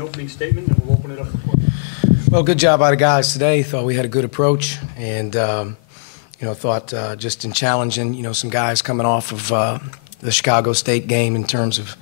an opening statement, and we'll open it up for questions. Well, good job by the guys today. Thought we had a good approach, and thought just in challenging, some guys coming off of the Chicago State game in terms of,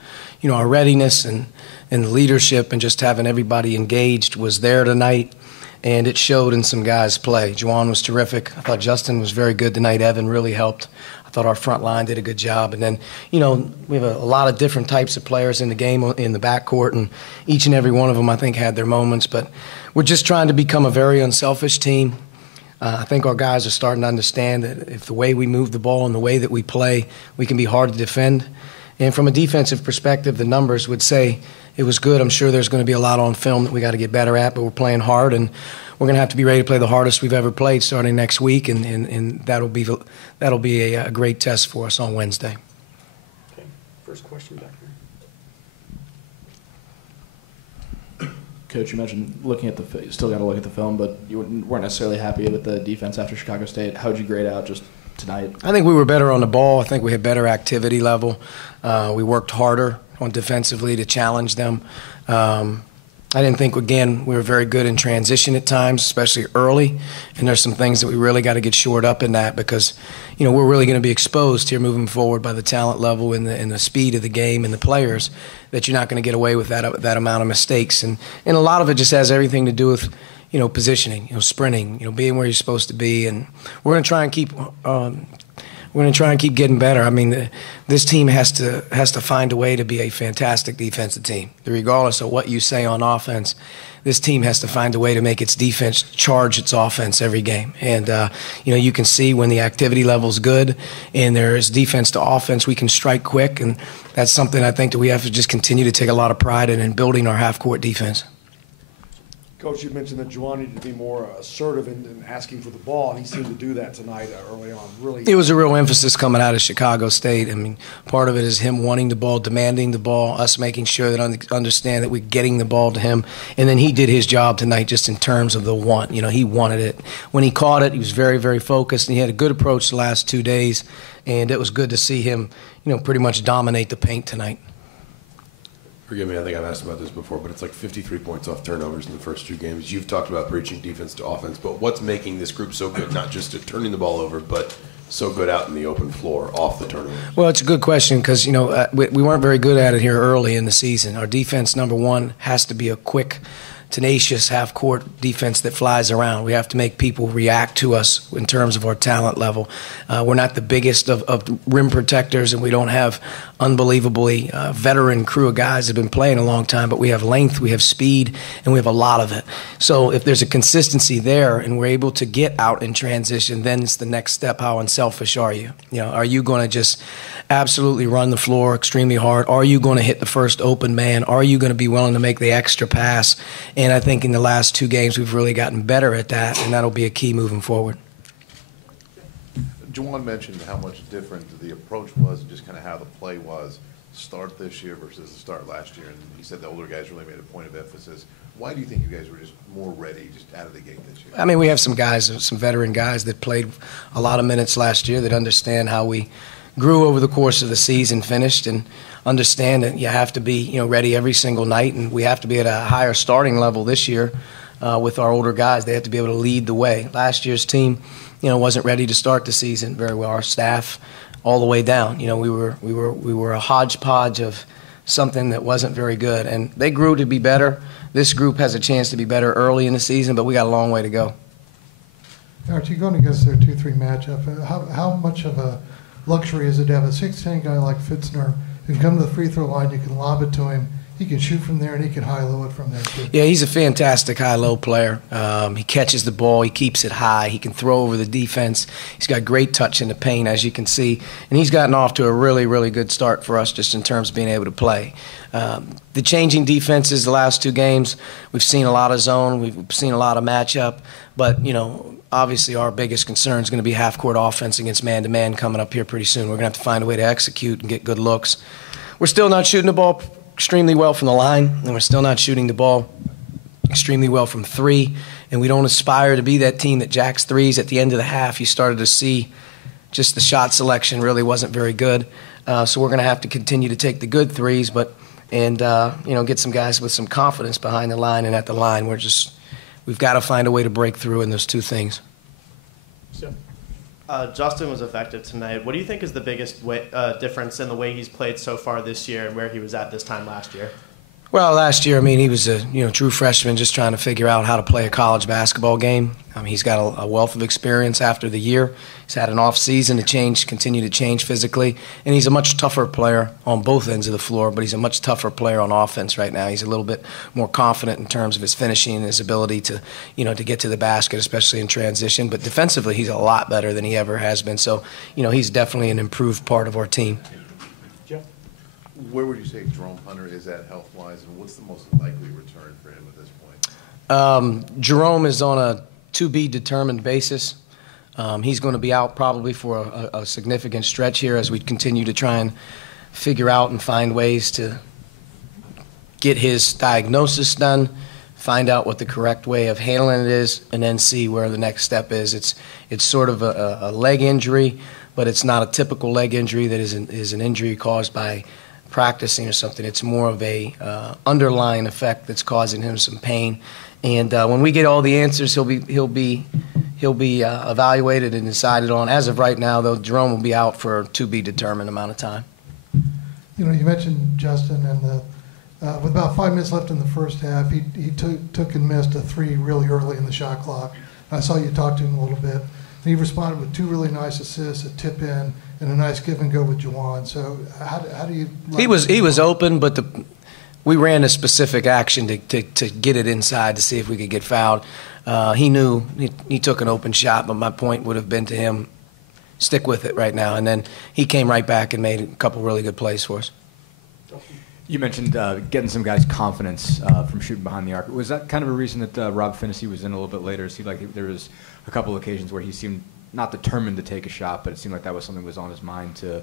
our readiness and the leadership and just having everybody engaged was there tonight, and it showed in some guys' play. Juwan was terrific. I thought Justin was very good tonight. Evan really helped. I thought our front line did a good job. And then, we have a lot of different types of players in the game in the backcourt, and each and every one of them, I think, had their moments. But we're just trying to become a very unselfish team. I think our guys are starting to understand that if the way we move the ball and the way that we play, we can be hard to defend. And from a defensive perspective, the numbers would say it was good. I'm sure there's going to be a lot on film that we got to get better at, but we're playing hard, and we're going to have to be ready to play the hardest we've ever played starting next week, and that'll be a great test for us on Wednesday. Okay, first question back here. Coach, you mentioned looking at you still got to look at the film, but you weren't necessarily happy with the defense after Chicago State. How would you grade out just tonight? I think we were better on the ball. I think we had better activity level. We worked harder on defensively to challenge them. I didn't think, again, we were very good in transition at times, especially early. And there's some things that we really got to get shored up in that because, we're really going to be exposed here moving forward by the talent level and the speed of the game and the players that you're not going to get away with that amount of mistakes. And a lot of it just has everything to do with, positioning, sprinting, being where you're supposed to be. And we're going to try and keep getting better. I mean, this team has to find a way to be a fantastic defensive team. Regardless of what you say on offense, this team has to find a way to make its defense charge its offense every game. And, you can see when the activity level's good and there's defense to offense, we can strike quick. And that's something I think that we have to just continue to take a lot of pride in building our half-court defense. Coach, you mentioned that Juwan needed to be more assertive in asking for the ball, and he seemed to do that tonight early on. Really, it was a real emphasis coming out of Chicago State. I mean, part of it is him wanting the ball, demanding the ball, us making sure that understand that we're getting the ball to him, and then he did his job tonight just in terms of the want. He wanted it. When he caught it, he was very, very focused, and he had a good approach the last 2 days, and it was good to see him, pretty much dominate the paint tonight. Forgive me, I think I've asked about this before, but it's like 53 points off turnovers in the first 2 games. You've talked about preaching defense to offense, but what's making this group so good, not just at turning the ball over, but so good out in the open floor off the turnovers? Well, it's a good question because, we weren't very good at it here early in the season. Our defense, number one, has to be a quick, tenacious half-court defense that flies around. We have to make people react to us in terms of our talent level. We're not the biggest of rim protectors, and we don't have unbelievably veteran crew of guys that have been playing a long time, but we have length, we have speed, and we have a lot of it. So if there's a consistency there and we're able to get out in transition, then it's the next step. How unselfish are you? Are you going to just absolutely run the floor extremely hard? Are you going to hit the first open man? Are you going to be willing to make the extra pass? And I think in the last 2 games we've really gotten better at that, and that'll be a key moving forward. Juwan mentioned how much different the approach was and just kind of how the play was start this year versus the start last year. And he said the older guys really made a point of emphasis. Why do you think you guys were just more ready just out of the gate this year? I mean, we have some veteran guys that played a lot of minutes last year that understand how we grew over the course of the season, finished, and understand that you have to be ready every single night, and we have to be at a higher starting level this year with our older guys. They have to be able to lead the way. Last year's team wasn't ready to start the season very well. Our staff, all the way down, we were a hodgepodge of something that wasn't very good, and they grew to be better. This group has a chance to be better early in the season, but we got a long way to go. Archie, going against their 2-3 matchup, how much of a luxury is it to have a 6'10" guy like Fitzner who can come to the free throw line, you can lob it to him, he can shoot from there, and he can high-low it from there, too. Yeah, he's a fantastic high-low player. He catches the ball. He keeps it high. He can throw over the defense. He's got great touch in the paint, as you can see. And he's gotten off to a really, really good start for us just in terms of being able to play. The changing defenses the last 2 games, we've seen a lot of zone. We've seen a lot of matchup. But, obviously our biggest concern is going to be half-court offense against man-to-man coming up here pretty soon. We're going to have to find a way to execute and get good looks. We're still not shooting the ball extremely well from the line, and we're still not shooting the ball extremely well from 3, and we don't aspire to be that team that jacks threes. At the end of the half, you started to see just the shot selection really wasn't very good, so we're going to have to continue to take the good threes, but and get some guys with some confidence behind the line and at the line. We've got to find a way to break through in those two things. So, Justin was effective tonight. What do you think is the biggest difference in the way he's played so far this year and where he was at this time last year? Well, last year, he was a true freshman just trying to figure out how to play a college basketball game. He's got a wealth of experience after the year. He's had an off season to continue to change physically, and he's a much tougher player on both ends of the floor, but he's a much tougher player on offense right now. He's a little bit more confident in terms of his finishing and his ability to get to the basket, especially in transition. But defensively, he's a lot better than he ever has been. So, he's definitely an improved part of our team. Jeff? Where would you say Jerome Hunter is at health-wise, and what's the most likely return for him at this point? Jerome is on a to-be-determined basis. He's going to be out probably for a significant stretch here as we continue to try and figure out and find ways to get his diagnosis done, find out what the correct way of handling it is, and then see where the next step is. It's sort of a leg injury, but it's not a typical leg injury that is an injury caused by practicing or something. It's more of a underlying effect that's causing him some pain. And when we get all the answers, he'll be evaluated and decided on. As of right now, though, Jerome will be out for a to-be-determined amount of time. You mentioned Justin, and with about 5 minutes left in the first half, he took and missed a three really early in the shot clock. I saw you talk to him a little bit. He responded with 2 really nice assists, a tip in, and a nice give and go with Juwan. So how do you? He was open, but we ran a specific action to get it inside to see if we could get fouled. He knew he took an open shot, but my point would have been to him, stick with it right now. And then he came right back and made a couple really good plays for us. You mentioned getting some guys' confidence from shooting behind the arc. Was that kind of a reason that Rob Finney was in a little bit later? It seemed like there was a couple of occasions where he seemed not determined to take a shot, but it seemed like that was something that was on his mind to,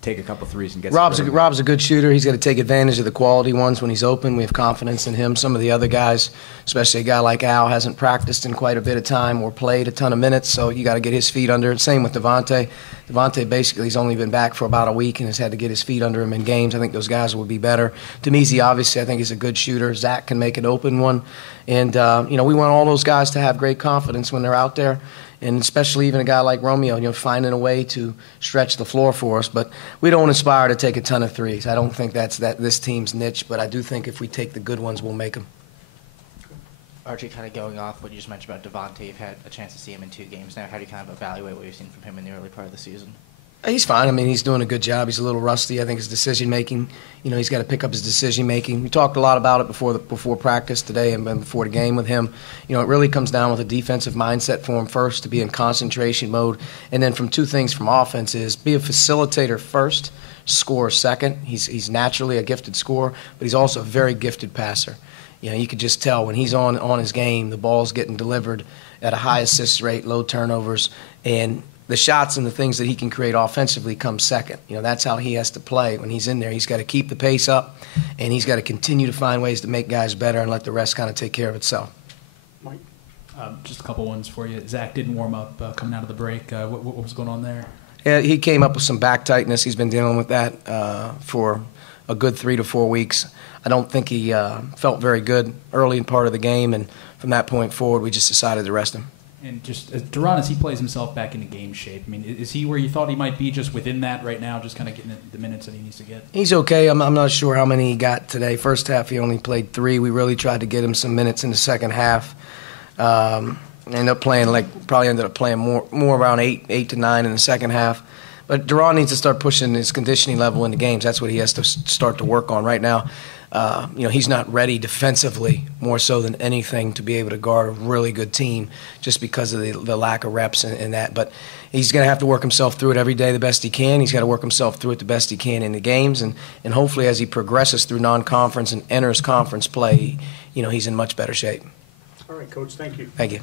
take a couple threes and get. Rob's a good shooter. He's got to take advantage of the quality ones when he's open. We have confidence in him. Some of the other guys, especially a guy like Al, hasn't practiced in quite a bit of time or played a ton of minutes, so you got to get his feet under it. Same with Devontae. Devontae basically has only been back for about a week and has had to get his feet under him in games. I think those guys will be better. Demizi, obviously, I think is a good shooter. Zach can make an open one. And, we want all those guys to have great confidence when they're out there, and especially even a guy like Romeo, finding a way to stretch the floor for us. But we don't aspire to take a ton of threes. I don't think that's this team's niche, but I do think if we take the good ones, we'll make them. Archie, kind of going off what you just mentioned about Devontae, you've had a chance to see him in 2 games now. How do you kind of evaluate what you've seen from him in the early part of the season? He's fine. He's doing a good job. He's a little rusty. I think his decision-making, he's got to pick up his decision-making. We talked a lot about it before practice today and before the game with him. It really comes down with a defensive mindset for him first, to be in concentration mode. And then from 2 things from offense is be a facilitator first, score second. He's naturally a gifted scorer, but he's also a very gifted passer. You could just tell when he's on his game, the ball's getting delivered at a high assist rate, low turnovers, and the shots and the things that he can create offensively come second. That's how he has to play when he's in there. He's got to keep the pace up, and he's got to continue to find ways to make guys better and let the rest kind of take care of itself. Mike? Just a couple ones for you. Zach didn't warm up coming out of the break. What was going on there? Yeah, he came up with some back tightness. He's been dealing with that for a good 3 to 4 weeks. I don't think he felt very good early in part of the game, and from that point forward, we just decided to rest him. And just as Duran, as he plays himself back into game shape, is he where you thought he might be just within that right now, just kind of getting the minutes that he needs to get? He's okay. I'm not sure how many he got today. First half, he only played 3. We really tried to get him some minutes in the second half. Ended up playing more around 8 to 9 in the second half. But Duran needs to start pushing his conditioning level in the games. That's what he has to start to work on right now. He's not ready defensively more so than anything to be able to guard a really good team just because of the lack of reps and that. But he's going to have to work himself through it every day the best he can. He's got to work himself through it the best he can in the games. And hopefully as he progresses through non-conference and enters conference play, he's in much better shape. All right, Coach, thank you. Thank you.